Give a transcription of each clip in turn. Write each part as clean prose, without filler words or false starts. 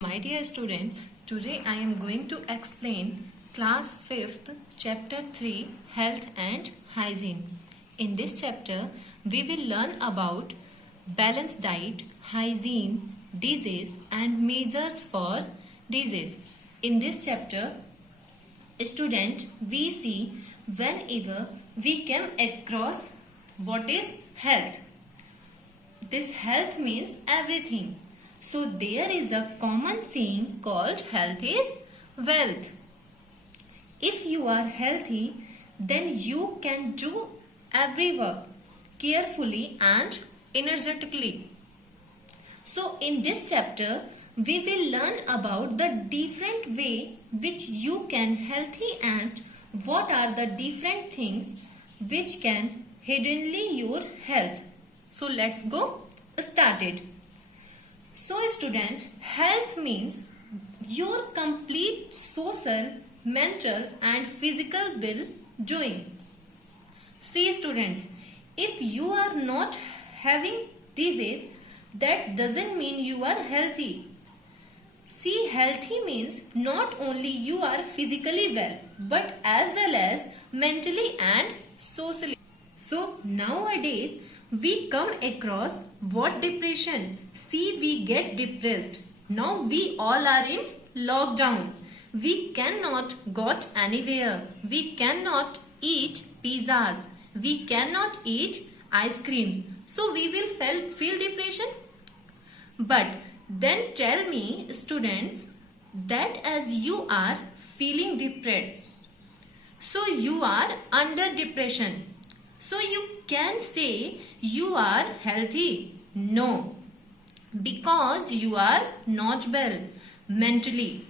My dear students, today I am going to explain class 5th chapter 3 health and hygiene. In this chapter, we will learn about balanced diet, hygiene, disease and measures for disease. In this chapter, student, we see whenever we come across what is health. This health means everything. So there is a common saying called health is wealth. If you are healthy, then you can do every work carefully and energetically. So in this chapter, we will learn about the different way which you can healthy and what are the different things which can hiddenly your health. So let's go started. So student, health means your complete social, mental and physical well-doing. See students, if you are not having disease, that doesn't mean you are healthy. See, healthy means not only you are physically well, but as well as mentally and socially. So nowadays, we come across what depression. See, we get depressed. Now we all are in lockdown. We cannot go anywhere. We cannot eat pizzas. We cannot eat ice creams. So we will feel depression. But then tell me students that as you are feeling depressed, so you are under depression. So you can say you are healthy. No, because you are not well mentally.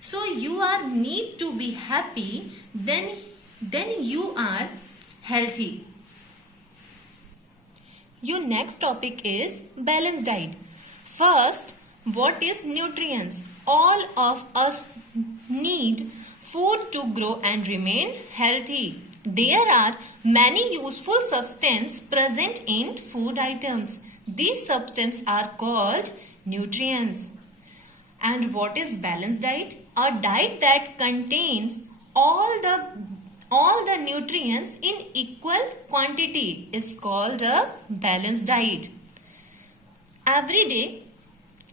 So you are need to be happy, then you are healthy. Your next topic is balanced diet. First, what is nutrients? All of us need food to grow and remain healthy. There are many useful substances present in food items. These substances are called nutrients. And what is balanced diet? A diet that contains all the nutrients in equal quantity is called a balanced diet. Every day,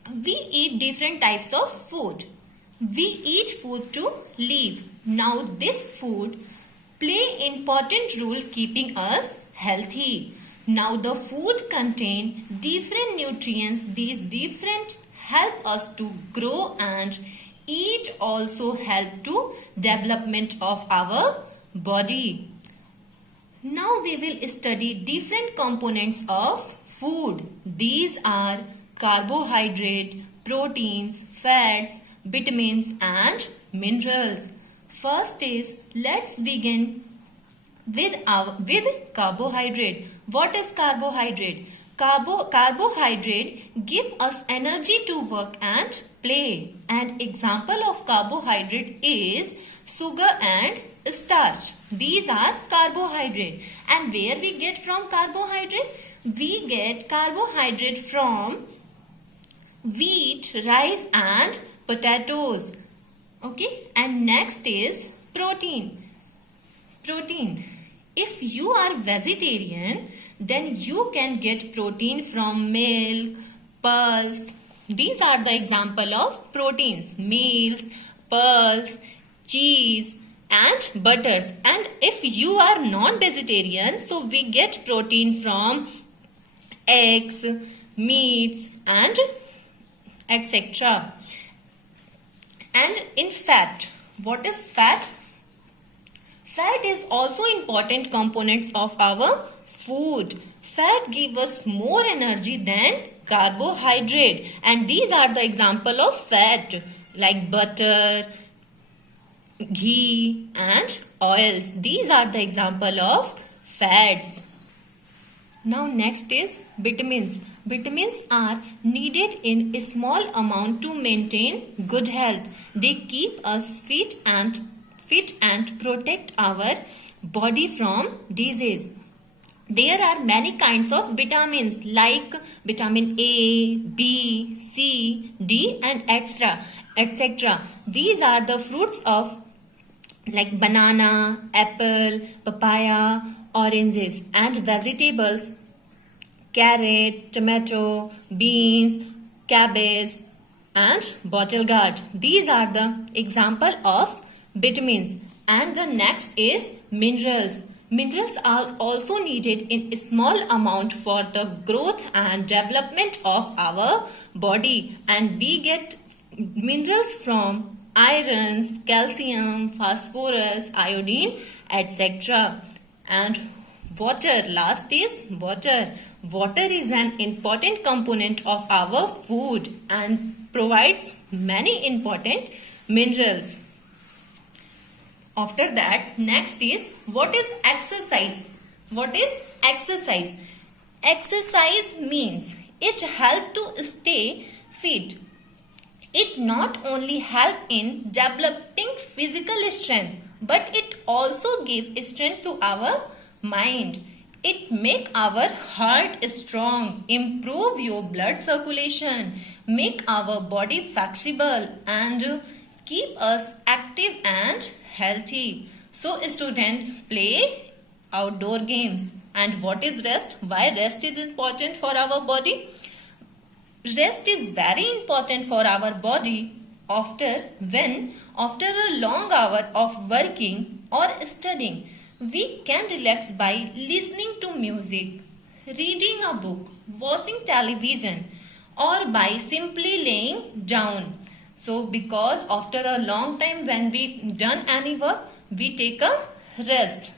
we eat different types of food. We eat food to live. Now this food play important role keeping us healthy. Now the food contain different nutrients. These different help us to grow and eat also help to development of our body. Now we will study different components of food. These are carbohydrate, proteins, fats, vitamins and minerals. First is, let's begin with carbohydrate. What is carbohydrate? Carbohydrate give us energy to work and play. An example of carbohydrate is sugar and starch. These are carbohydrate. And where we get from carbohydrate? We get carbohydrate from wheat, rice and potatoes. Okay, and next is protein. If you are vegetarian, then you can get protein from milk, pulse. These are the example of proteins: milk, pulse, cheese and butters. And if you are non-vegetarian, so we get protein from eggs, meats and etc. And in fat, what is fat? Fat is also important components of our food. Fat gives us more energy than carbohydrate. And these are the example of fat like butter, ghee and oils. These are the example of fats. Now next is vitamins. Vitamins are needed in a small amount to maintain good health. They keep us fit and protect our body from disease. There are many kinds of vitamins like vitamin A, B, C, D and etc. These are the fruits of like banana, apple, papaya, oranges and vegetables, carrot, tomato, beans, cabbage and bottle gourd. These are the example of vitamins. And the next is minerals. Minerals are also needed in a small amount for the growth and development of our body. And we get minerals from irons, calcium, phosphorus, iodine, etc. And water, last is water. Water is an important component of our food and provides many important minerals. After that, next is what is exercise? What is exercise? Exercise means it helps to stay fit. It not only help in developing physical strength, but it also gives strength to our mind. It make our heart strong, improve your blood circulation, make our body flexible and keep us active and healthy. So students play outdoor games. And what is rest? Why rest is important for our body? Rest is very important for our body after a long hour of working or studying. We can relax by listening to music, reading a book, watching television or by simply laying down. So because after a long time when we done any work, we take a rest.